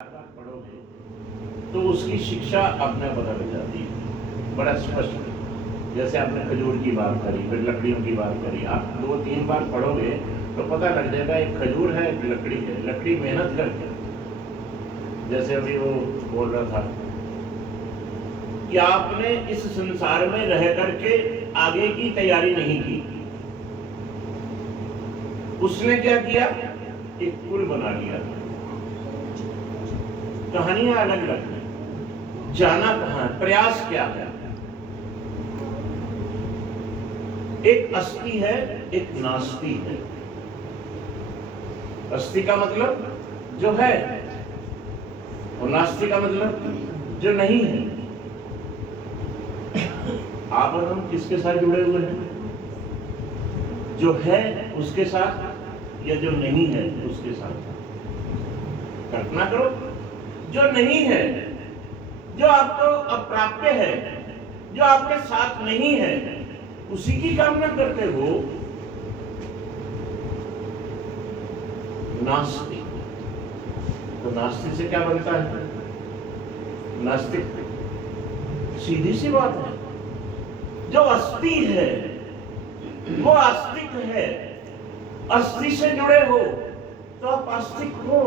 बार पढ़ोगे तो उसकी शिक्षा अपने पता लग जाती है बड़ा स्पष्ट। जैसे आपने खजूर की बात करी, फिर लकड़ियों की बात करी, आप 2-3 बार पढ़ोगे तो पता लग जाएगा एक खजूर है, एक लकड़ी है। लकड़ी मेहनत करके, जैसे अभी वो बोल रहा था कि आपने इस संसार में रह करके आगे की तैयारी नहीं की, उसने क्या किया, एक पुल बना लिया। कहानियां अलग अलग हैं, जाना कहां है, प्रयास क्या है। एक अस्ति है, एक नास्ति है। अस्ति का मतलब जो है और नास्ति का मतलब जो नहीं है। आप और हम किसके साथ जुड़े हुए हैं? जो है उसके साथ या जो नहीं है उसके साथ? कल्पना करो, जो नहीं है, जो आपको अप्राप्य है, जो आपके साथ नहीं है, उसी की कामना करते हो। नास्तिक। तो नास्तिक से क्या बनता है? नास्तिक सीधी सी बात है, जो अस्ति है वो आस्तिक है। अस्थि से जुड़े हो तो आप आस्तिक हो,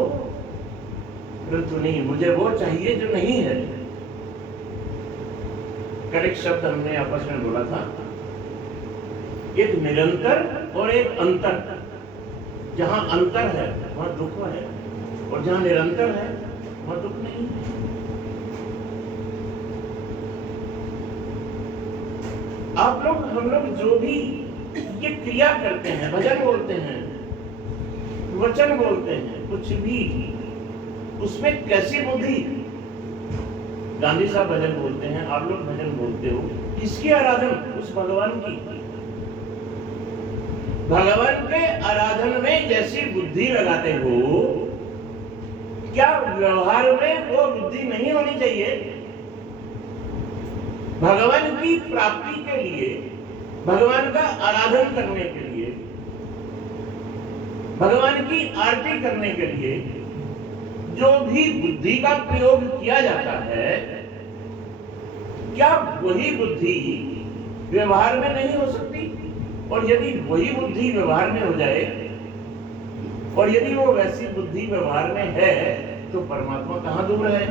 परंतु नहीं, मुझे वो चाहिए जो नहीं है। कल एक शब्द हमने आपस में बोला था, एक निरंतर और एक अंतर। जहां अंतर है वहां दुख है, और जहां निरंतर है वहां दुख नहीं है। आप लोग, हम लोग जो भी ये क्रिया करते हैं, भजन बोलते हैं, वचन बोलते हैं, कुछ भी, उसमें कैसी बुद्धि? गांधी साहब भजन बोलते हैं, आप लोग भजन बोलते हो, किसकी आराधन? उस भगवान की। भगवान के आराधन में जैसी बुद्धि लगाते हो, क्या व्यवहार में वो बुद्धि नहीं होनी चाहिए? भगवान की प्राप्ति के लिए, भगवान का आराधन करने के लिए, भगवान की आरती करने के लिए जो भी बुद्धि का प्रयोग किया जाता है, क्या वही बुद्धि व्यवहार में नहीं हो सकती? और यदि वही बुद्धि व्यवहार में हो जाए, और यदि वो वैसी बुद्धि व्यवहार में है, तो परमात्मा कहां दूर है?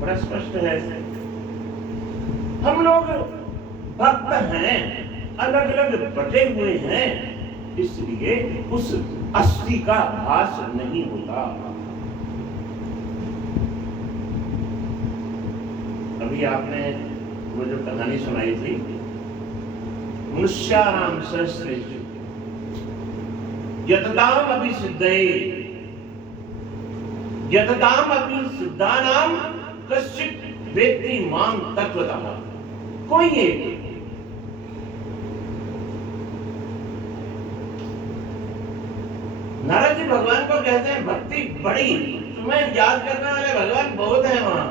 बड़ा स्पष्ट है। हम लोग भक्त हैं, अलग अलग बटे हुए हैं, इसलिए उस अस्थि का भास नहीं होता। अभी आपने वो जो कहानी सुनाई थी, मनुष्याणाम सहस्रेषु यतताम अपि सिद्धये यतताम अपि सिद्धानाम कश्चित् वेत्ति मां तत्वतः। कोई एक नारद जी भगवान को कहते हैं, भक्ति बड़ी, तुम्हें याद करने वाले भगवान बहुत हैं वहां।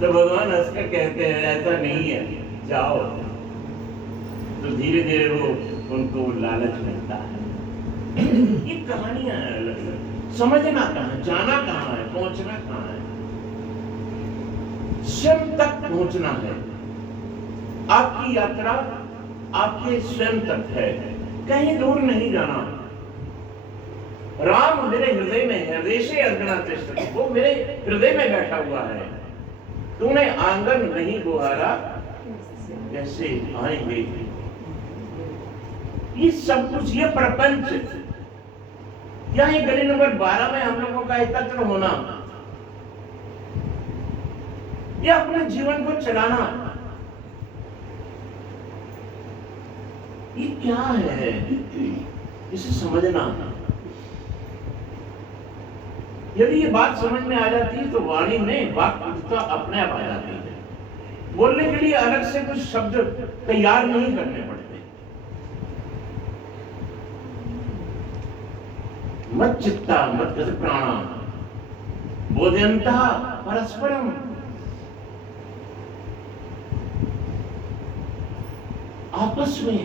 तो भगवान हंसकर कहते हैं, ऐसा नहीं है, जाओ। तो धीरे धीरे वो उनको लालच मिलता है। ये कहानियां हैं अलग अलग। समझना कहां, जाना कहां है, पहुंचना कहां है? स्वयं तक पहुंचना है। आपकी यात्रा आपके स्वयं तक है, कहीं दूर नहीं जाना। राम मेरे हृदय में है, हृदय अर्चना तिष्ठति, वो मेरे हृदय में बैठा हुआ है। तूने आंगन नहीं गुहारा, कैसे आएंगे? ये सब कुछ, ये प्रपंच, यह गली नंबर 12 में हम लोगों का एकत्र होना, ये अपने जीवन को चलाना, ये क्या है? इसे समझना। यदि ये बात समझ में आ जाती है तो वाणी में वाक्पटुता अपने आप आ जाती है। बोलने के लिए अलग से कुछ शब्द तैयार नहीं करने पड़ते। मत चित्ता मत गत प्राणा बोधयन्तः परस्परम। आपस में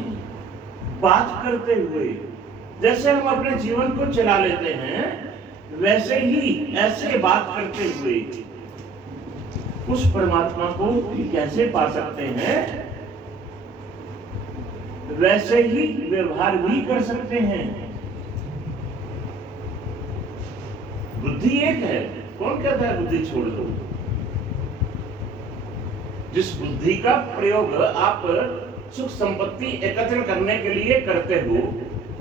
बात करते हुए जैसे हम अपने जीवन को चला लेते हैं, वैसे ही ऐसे बात करते हुए उस परमात्मा को कैसे पा सकते हैं, वैसे ही व्यवहार भी कर सकते हैं। बुद्धि एक है, कौन कहता है बुद्धि छोड़ दो? जिस बुद्धि का प्रयोग आप सुख संपत्ति एकत्र करने के लिए करते हो,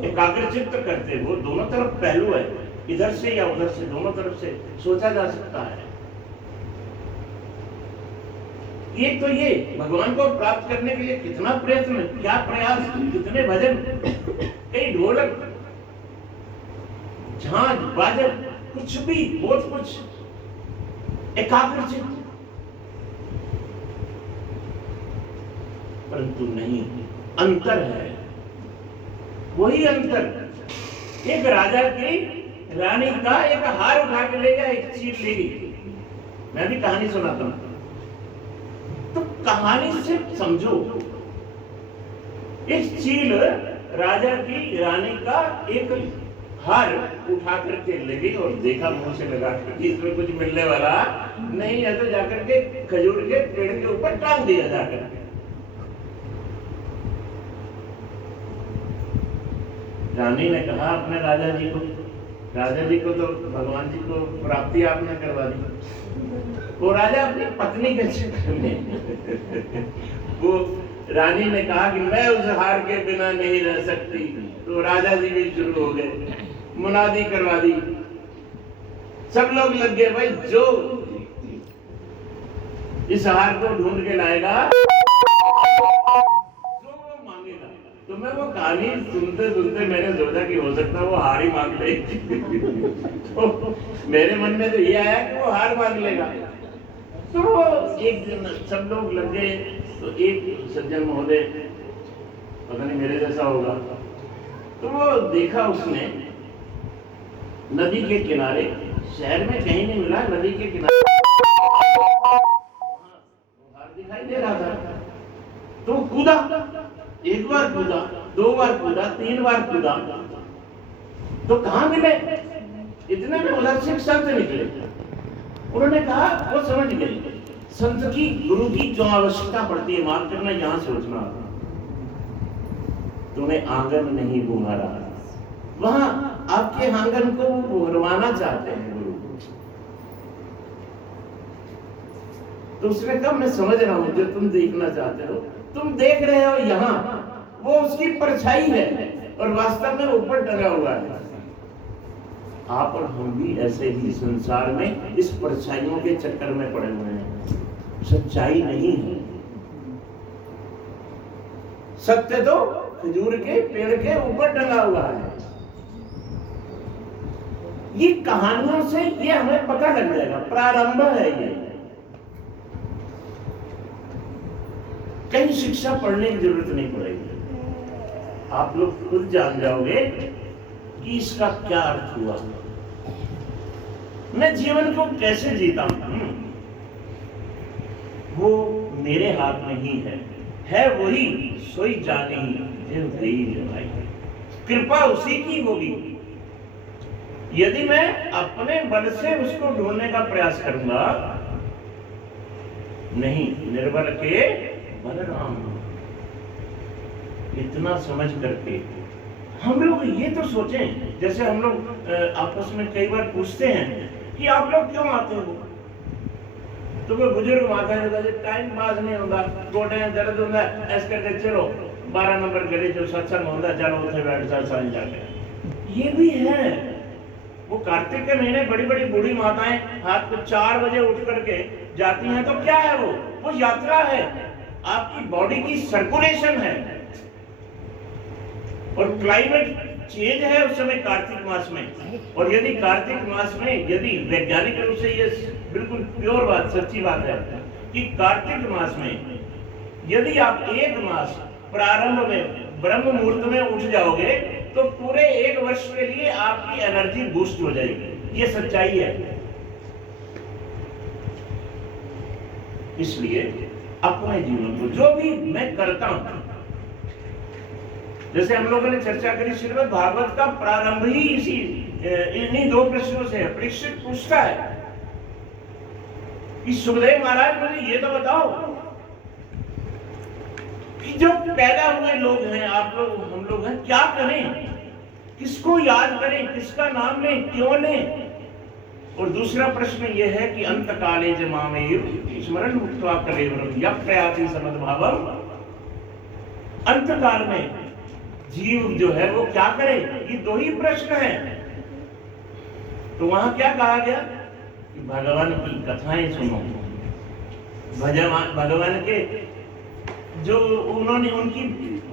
एकाग्रचित्त करते हो, दोनों तरफ पहलू है, इधर से या उधर से, दोनों तरफ से सोचा जा सकता है। एक तो ये भगवान को प्राप्त करने के लिए कितना प्रयत्न, क्या प्रयास, कितने भजन, कई ढोलक, झांझ बाजन, कुछ भी बहुत कुछ, एकाग्रचित्त, परंतु नहीं, अंतर है। वही अंतर, एक राजा की रानी का एक हार उठा के ले गया, एक चीज ले गई। मैं भी कहानी सुनाता हूं, तो कहानी से समझो, इस चील राजा की रानी का एक हार उठा करके ले गई और देखा मुंह से लगा कि इसमें कुछ मिलने वाला नहीं है, तो जाकर के खजूर के पेड़ के ऊपर टांग दिया जाकर के। रानी ने कहा अपने राजा जी को तो भगवान जी को प्राप्ति आपने करवा दी। वो राजा अपनी पत्नी के चक्कर में वो रानी ने कहा कि मैं उस हार के बिना नहीं रह सकती, तो राजा जी भी शुरू हो गए, मुनादी करवा दी, सब लोग लग गए, भाई जो इस हार को ढूंढ के लाएगा जो वो मांगेगा। तो मैं वो कहानी सुनते सुनते मैंने सोचा कि हो सकता है वो हार ही मांग ले। तो मेरे मन में तो ये आया कि वो हार मांग लेगा। तो एक दिन सब लोग लग गए, तो एक सज्जन महोदय, पता नहीं मेरे जैसा होगा, तो वो देखा उसने नदी के किनारे, शहर में कहीं नहीं मिला, नदी के किनारे हार दिखाई दे रहा था। तो कूदा, एक बार कूदा, दो बार कूदा, तीन बार कूदा, तो कहां मिले? इतने में उधर से संत निकले। उन्होंने कहा, वो समझ गए संत की, गुरु की जो आवश्यकता पड़ती है, माफ करना यहां सोचना, तुम्हें आंगन नहीं बुहारा, वहां आपके आंगन को बुहरवाना चाहते हैं गुरु। तो उसने कहा, मैं समझ रहा हूं जो तुम देखना चाहते हो, तुम देख रहे हो यहां, वो उसकी परछाई है और वास्तव में ऊपर टंगा हुआ है। आप और हम भी ऐसे ही संसार में इस परछाइयों के चक्कर में पड़े हुए हैं, सच्चाई नहीं है। सत्य तो खजूर के पेड़ के ऊपर टंगा हुआ है। ये कहानियों से ये हमें पता लग जाएगा, प्रारंभ है ये, कहीं शिक्षा पढ़ने की जरूरत नहीं पड़ेगी, आप लोग खुद जान जाओगे कि इसका क्या अर्थ हुआ, मैं जीवन को कैसे जीता हूं, वो मेरे हाथ में ही है वही सोई जानी जिन भाई, कृपा उसी की होगी। यदि मैं अपने बल से उसको ढूंढने का प्रयास करूंगा, नहीं, निर्बल के बलराम, इतना समझ करके हम लोग ये तो सोचें, जैसे हम लोग आपस में कई बार पूछते हैं कि आप लोग क्यों आते हो, तो कोई बुजुर्ग माता है, टाइम पास नहीं होता, गोटे दर्द होता है, ऐसे करके चलो 12 नंबर गली जो सत्संग होता है, चलो उसे बैठ साल जाके। ये भी है, वो कार्तिक के महीने बड़ी बड़ी बूढ़ी माताएं हाथ को 4 बजे उठ करके जाती हैं, तो क्या है वो यात्रा है, आपकी बॉडी की सर्कुलेशन है, और क्लाइमेट चेंज है उस समय कार्तिक मास में। और यदि कार्तिक मास में, यदि वैज्ञानिक रूप से ये बिल्कुल प्योर बात, सच्ची बात है कि कार्तिक मास में यदि आप एक मास प्रारंभ में ब्रह्म मुहूर्त में उठ जाओगे, तो पूरे 1 वर्ष के लिए आपकी एनर्जी बूस्ट हो जाएगी, ये सच्चाई है। इसलिए अपने जीवन को जो भी मैं करता हूं, जैसे हम लोगों ने चर्चा करी, श्रीमद् भागवत का प्रारंभ ही इसी इन्हीं दो प्रश्नों से परीक्षित पूछता है कि सुखदेव महाराज मुझे ये तो बताओ कि जो पैदा हुए लोग हैं, आप लोग, हम लोग हैं, क्या करें, किसको याद करें, किसका नाम लें, क्यों लें? और दूसरा प्रश्न यह है कि अंत काले च मामेव स्मरण मुक्त्वा कलेवरम यः प्रयाति समद्भावम। अंत काल में जीव जो है वो क्या करे, ये दो ही प्रश्न है। तो वहां क्या कहा गया कि भगवान की कथाएं सुनो, भगवान के जो उन्होंने उनकी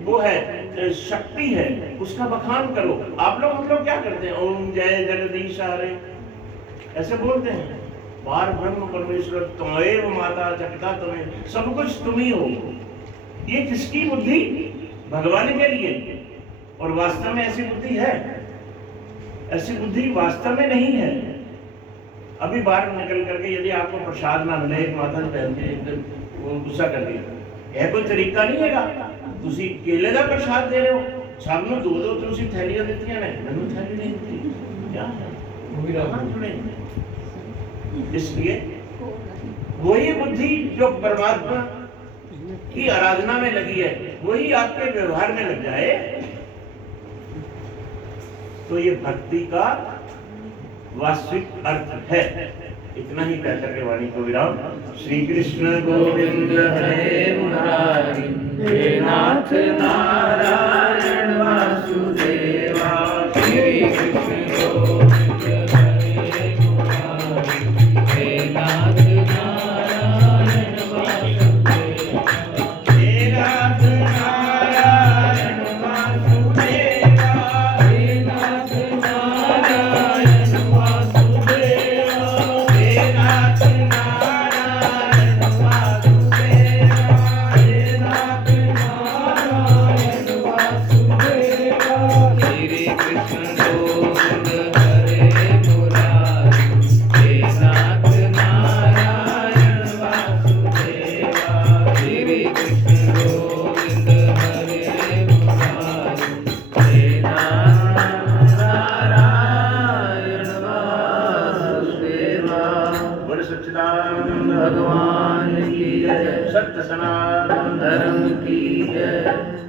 वो है शक्ति है उसका बखान करो। आप लोग, हम लोग क्या करते हैं, ओम जय जगदीश हरे ऐसे बोलते हैं, बार ब्रह्म परमेश्वर त्वमेव माता जगता तुम्हें, सब कुछ तुम ही हो। ये किसकी बुद्धि? भगवान के लिए। और वास्तव में ऐसी बुद्धि है? ऐसी बुद्धि वास्तव में नहीं है। अभी बाहर निकल करके यदि आपको प्रसाद ना मिले, एक माता ने पहन के एकदम वो गुस्सा कर दिया, यह कोई तरीका नहीं है। तुसी केले का प्रसाद दे रहे हो, सामने दो दो तुसी थैलियां देती हैं, मैंने थैली नहीं दी, क्या है जुड़े। इसलिए वही बुद्धि जो परमात्मा की आराधना में लगी है वही आपके व्यवहार में लग जाए तो ये भक्ति का वास्तविक अर्थ है। इतना ही कहकर के वाणी को विराम। श्री कृष्ण गोविंद हरे मुरारी, हे नाथ नारायण वासुदेवा। श्री कृष्ण गोविंद हरे मुरारी, हे नाथ नारायण वासुदेवा। हे नाथ नारायण वासुदेवा, हे नाथ नारायण वासुदेवा, हे नाथ नारायण वासुदेवा, हे नाथ नारायण वासुदेवा। श्री कृष्ण गोविंद हरे मुरारी, हे नाथ नारायण वासुदेवा। श्री कृष्ण गोविंद हरे मुरारी, हे नाथ नारायण वासुदेवा। बोलो सच्चिदानंद भगवान की जय, सत्य सनातन धर्म की जय।